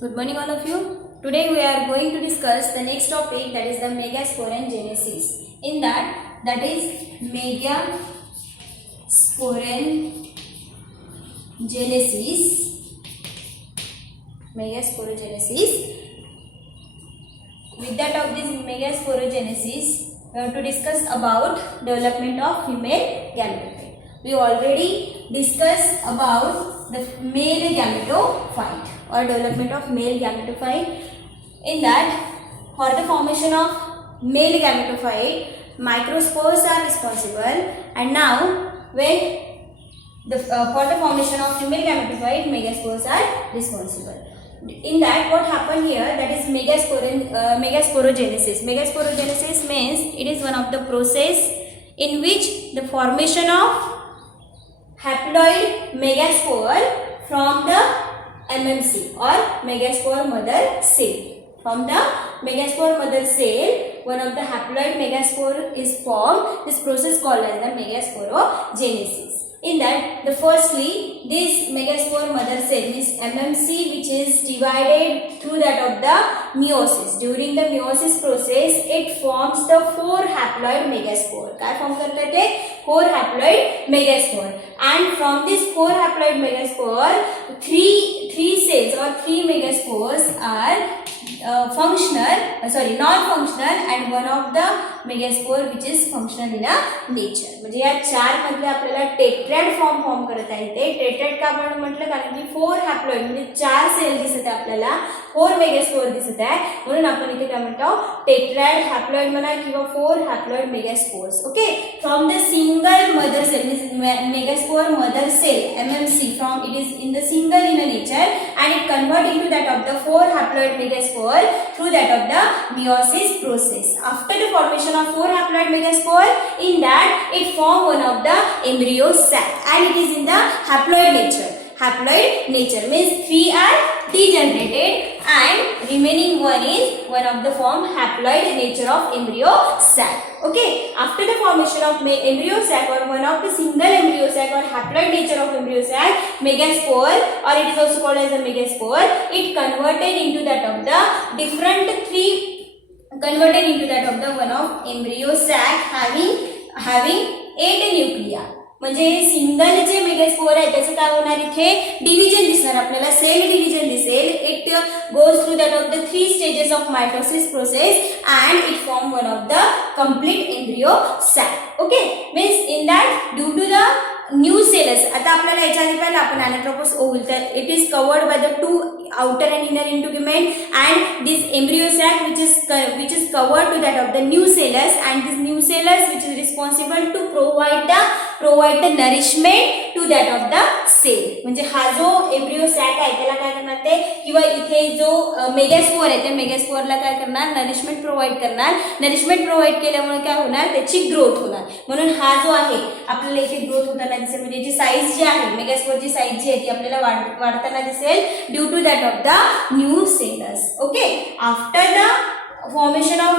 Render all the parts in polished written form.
Good morning all of you. Today we are going to discuss the next topic, that is the megasporengenesis. In that is megasporogenesis. With that of this megasporogenesis, we have to discuss about development of female gametophyte. We already discussed about the male gametophyte or development of male gametophyte. In that, for the formation of male gametophyte, microspores are responsible, and now when for the formation of female gametophyte, megaspores are responsible. In that, what happened here, that is megasporogenesis. Megasporogenesis means it is one of the process in which the formation of haploid megaspore from the MMC or megaspore mother cell. From the megaspore mother cell, one of the haploid megaspore is formed. This process called as the megasporogenesis. In that, firstly, this megaspore mother cell, this MMC, which is divided through that of the meiosis. During the meiosis process, it forms the 4 haploid megaspore. काय form करता है? 4 haploid megaspore. And from this 4 haploid megaspore, 3 cells or 3 megaspores are non-functional, and one of the megaspore which is functional in a nature. म्हणजे या 4 मध्ये आपल्याला टेट्रॅड form करता येते. टेट्रॅड का आपण म्हटलं कारण की 4 हॅप्लॉइड म्हणजे 4 सेल दिसत आहे आपल्याला, 4 मेगास्पोर दिसत आहे, म्हणून आपण इथे काय म्हणतो टेट्रॅड हॅप्लॉइड म्हणा किंवा 4 haploid megaspores. Okay, from the single mother cell megaspore mother cell MMC, from it is in the single in a nature, and it convert into that of the 4 haploid megaspore through that of the meiosis process. After the formation of 4 haploid megaspore, in that it form one of the embryo sac, and it is in the haploid nature. Haploid nature means 3 are degenerated and remaining one is one of the form haploid nature of embryo sac. Okay, after the formation of embryo sac or one of the single embryo sac or haploid nature of embryo sac, megaspore, or it is also called as a megaspore, it converted into that of the one of embryo sac having 8 nuclei. म्हणजे single जे megaspore आहे त्याचं काय होणार, इथे division दिसणार आपल्याला, cell division दिसेल. It goes through that of the 3 stages of mitosis process and it form one of the complete embryo sac. Okay, means in that due to the new cells, आता आपल्याला याच्या आधी पाहिलं आपण anatropous ovule, तर it is covered by the 2 outer and inner integument, and this embryo sac which is covered to that of the nucellus, and this nucellus which is responsible to provide the nourishment to that of the cell. म्हणजे हा जो embryo sac आहे त्याला काय करणार ते, किंवा इथे जो मेगास्पोर आहे त्या मेगास्पोरला काय करणार, नरिशमेंट प्रोव्हाइड करणार. नरिशमेंट प्रोव्हाइड केल्यामुळे काय होणार, त्याची ग्रोथ होणार. म्हणून हा जो आहे आपल्याला इथे ग्रोथ होताना दिसेल, म्हणजे जी साईज जी आहे मेगास्पोरची साईज जी आहे ती आपल्याला वाढताना दिसेल due to that of the new cells. Okay, after the formation of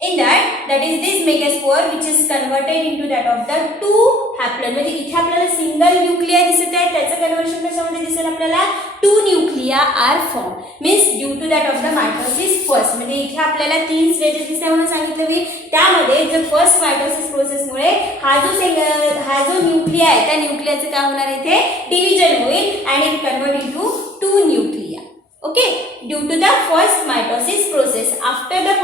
in that is this megaspore which is converted into that of the 2 haploid. म्हणजे इथे आपल्याला सिंगल न्यूक्लिया दिसत आहे, त्याचं कन्वर्शन कशामध्ये दिसेल आपल्याला, 2 nuclei are form. Means due to that of the mitosis first. म्हणजे इथे आपल्याला 3 स्टेजेस दिसते म्हणून सांगितलं मी. त्यामध्ये जर फर्स्ट मायटोसिस प्रोसेसमुळे हा जो न्यूक्लिया आहे त्या न्यूक्लियाचं काय होणार, इथे डिव्हिजन होईल and it convert into 2 nuclei. Okay, due to the first mitosis process, after the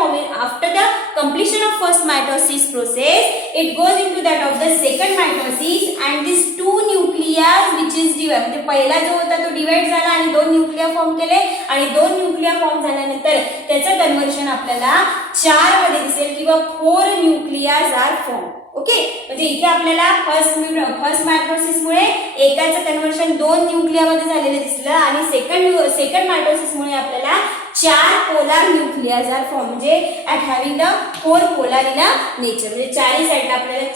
completion of first mitosis process, it goes into that of the second mitosis, and these 2 nuclei which is divided, म्हणजे पहिला जो होता तो divide झाला आणि 2 Nucleya form केले, आणि 2 Nucleya form झाल्यानंतर त्याचं कन्वर्शन आपल्याला 4 मध्ये दिसेल किंवा 4 न्यूक्लियाज आर फॉर्म. ओके, म्हणजे इथे आपल्याला फर्स्ट मायटोसिसमुळे एकाचं कन्वर्शन 2 न्यूक्लियामध्ये झालेलं दिसलं, आणि सेकंड मायटोसिसमुळे आपल्याला 4 पोलार न्यूक्लियाज आर फॉर्म, म्हणजे at having the 4 polar in a nature. म्हणजे 4 साईडला आपल्याला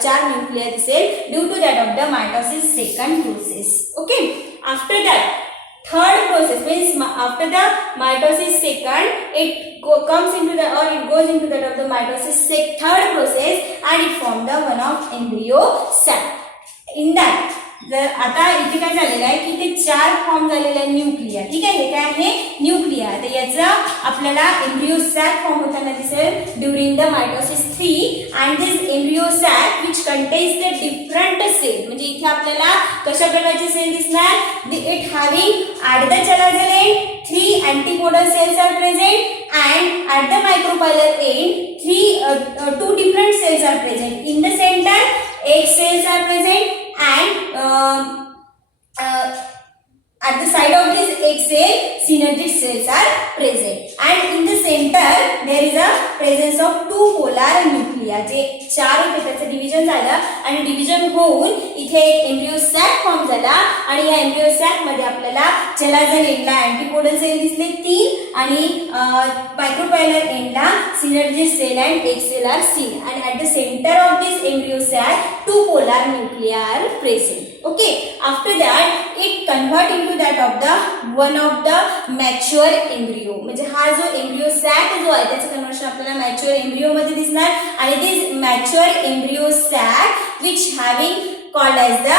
4 न्यूक्लिया दिसेल due to that of the mitosis second process. Okay, after that third process means after the mitosis second, it comes into the or it goes into that of the mitosis third process, and it form the one of embryo sac. In that जर आता इथे काय झालेलं आहे की ते 4 form झालेले आहे न्यूक्लिया. ठीक आहे, हे काय आहे न्यूक्लिया. तर याचा आपल्याला एम्ब्रियो सॅक फॉर्म होताना दिसेल during the mitosis 3 and this embryo sac which contains the different cell. म्हणजे इथे आपल्याला कशा प्रकारचे सेल दिसणार, it having at the chalazal end 3 antipodal cells are present and at the micropylar end 2 different cells are present. In the center 8 cells are present and at the side of this egg cell synergic cells are present and in the center there is a presence of 2 polar nuclei. जे 4 होते त्याचं division झालं आणि division होऊन इथे एक embryo sack form झाला आणि या एम्ब्रियो सॅक मध्ये आपल्याला चलाझल एंडला अँटीपोडल सेल दिसले 3 आणि मायक्रोपायलर एंडला synergic cell and egg cell are seen and at the center of this embryo sac 2 polar nuclei are present. Okay, after that it convert into that of the one of the mature embryo. म्हणजे हा जो embryo sack जो आहे त्याचं conversion आपल्याला mature embryo मध्ये दिसणार आणि this mature embryo sac which having called as the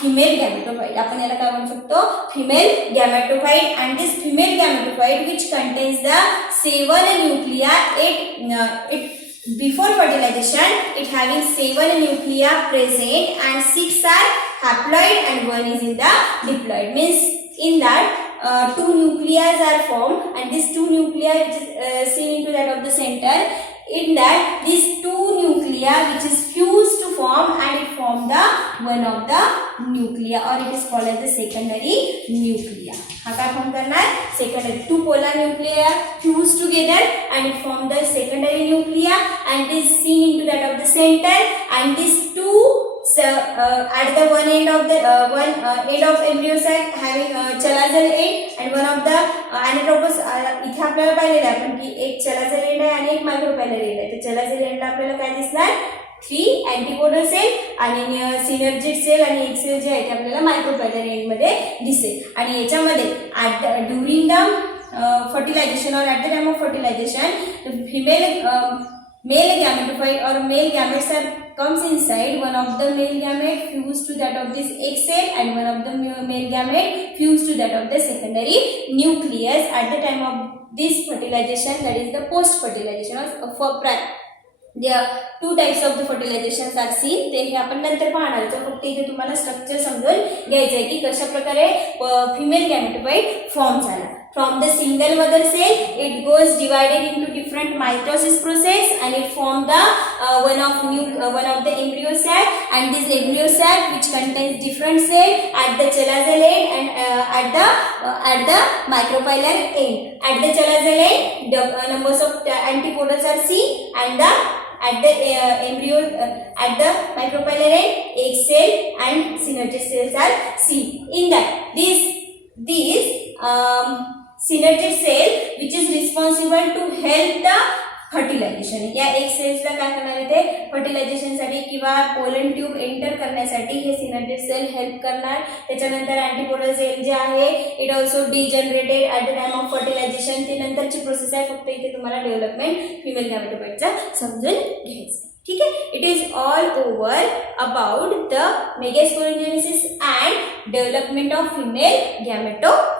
female gametophyte. आपण याला काय म्हणू शकतो, female gametophyte. And this female gametophyte which contains the 7 nuclei. it before fertilization it having 7 nuclei present and 6 are haploid and 1 is in the diploid. Means in that 2 nuclei are formed and these 2 nuclei which is seen into that of the center. In that these 2 nuclei which is fused to form and it form the one of the nuclei or it is called as the secondary nuclei. हा काय form करणार, secondary 2 polar nuclei fused together and it form the secondary nuclei and is seen into that of the center and these 2 at the one end of the end of embryo sac having chalazel end and one of the anatropous. इथे आपल्याला पाहिलेलं आहे आपण की एक चलाझल and आहे आणि एक मायक्रोपायलर एंड आहे. तर चलाझल एंडला आपल्याला काय दिसणार, 3 अँटीपोडल सेल आणि सिनर्जिक सेल आणि एक सेल जे आहे ते आपल्याला मायक्रोपायलर एंड मध्ये दिसेल. आणि याच्यामध्ये during the fertilization or at the time of fertilization the male gametophyte or male gametes are comes inside. One of the male gamete fused to that of this egg cell and one of the male gamete fused to that of the secondary nucleus at the time of this fertilization, that is the post fertilization or there are 2 types of the fertilizations are seen. ते हे आपण नंतर पाहणार आहोत. फक्त इथे तुम्हाला structure समजून घ्यायचं आहे की कशा प्रकारे फिमेल गॅमेटोफाइट फॉर्म झाला. From the single mother cell, it goes divided into different mitosis process and it form the one of the embryo sac and this embryo sac which contains different cell at the chalazel end and at the micropylar end. At the chalazel end, the numbers of antipodals are seen and at the embryo at the micropylar end, egg cell and synergic cells are seen. In that these synergic cell which is responsible to help the fertilization. या एक सेल्सला काय करणार ते fertilisation साठी किंवा pollen tube enter करण्यासाठी हे synergic cell help करणार. त्याच्यानंतर अँटीपोडल सेल जे आहे it also degenerated at the time of fertilization. ती नंतरची प्रोसेस आहे. फक्त इथे तुम्हाला डेव्हलपमेंट फिमेल गॅमेटोफाइटचा समजून घ्यायचं. ठीक आहे, it is all over about the megasporangiosis and development of female गॅमेटोफाइट.